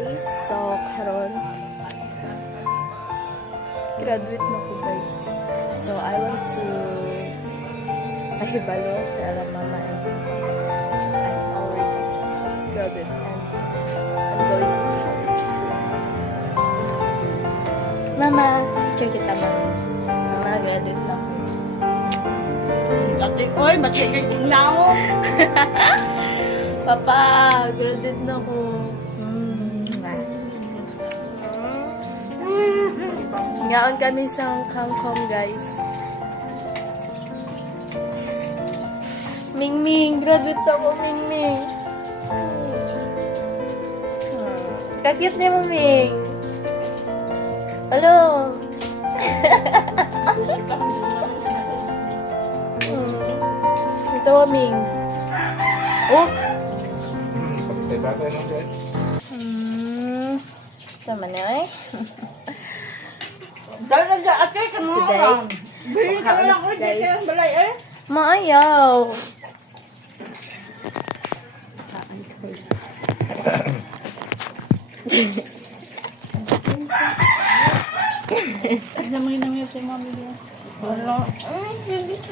guys. So, karon graduate na ko guys. So, I want to mahibalo sa alam mama and I'm already graduate and I'm going to college soon. Mama, picture kita mama. Mama, graduate na ko. Ate, oy, ba't kay tinglaw? Papa, graduate na ko. Ngaon kami sa Kangkong, guys. Mingming, graduate ako, Mingming. Kakit niya mo, Ming. Hello. Ito, Ming. Oh. Sama na eh. Dahil na ate, kamu Today, lang. Bili ka lang ko, guys. dito ang balay eh. Maayaw. Namay naman yung mami niya. Wala. Ay, hindi so.